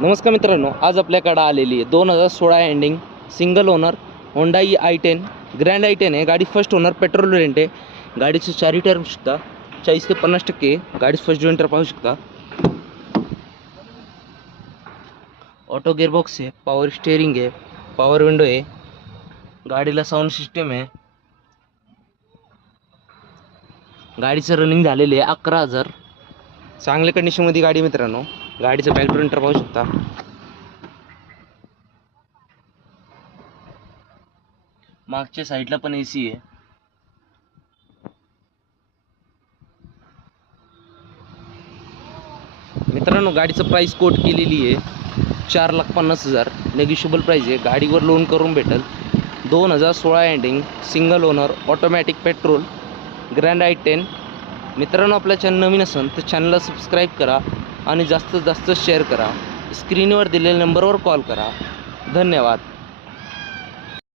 नमस्कार मित्रांनो, आज आपल्याकडे आलेली आहे 2016 ending single owner Hyundai i10 grand i10 आहे। गाडी फर्स्ट ओनर पेट्रोल वेरिएंट आहे। गाडीचे चारी टायर पाहू शकता, 40 ते 50% गाडी फर्स्ट जोइंटर पाहू शकता। ऑटो गिअरबॉक्स आहे, पॉवर स्टीअरिंग आहे, पॉवर विंडो आहे, गाडीला साऊंड सिस्टम आहे। गाडीचं रनिंग झालेले आहे 11,000। चांगल्या कंडिशनमध्ये गाडी मित्रांनो। गाडीचं बॅक प्रिंटर पाहू शकता। मागच्या साईडला पण एसी आहे। मित्रांनो, गाडीचं प्राइस कोट केलेली आहे 4,50,000। नेगोशिएबल प्राइस आहे। गाडीवर लोन करून भेटेल। 2016 ending single owner automatic petrol grand i10। मित्रांनो, आपल्या चॅनल नवीन असेल तर चॅनलला सबस्क्राईब करा आणि जास्तीत जास्त शेअर करा। स्क्रीनवर दिलेल्या नंबरवर कॉल करा। धन्यवाद।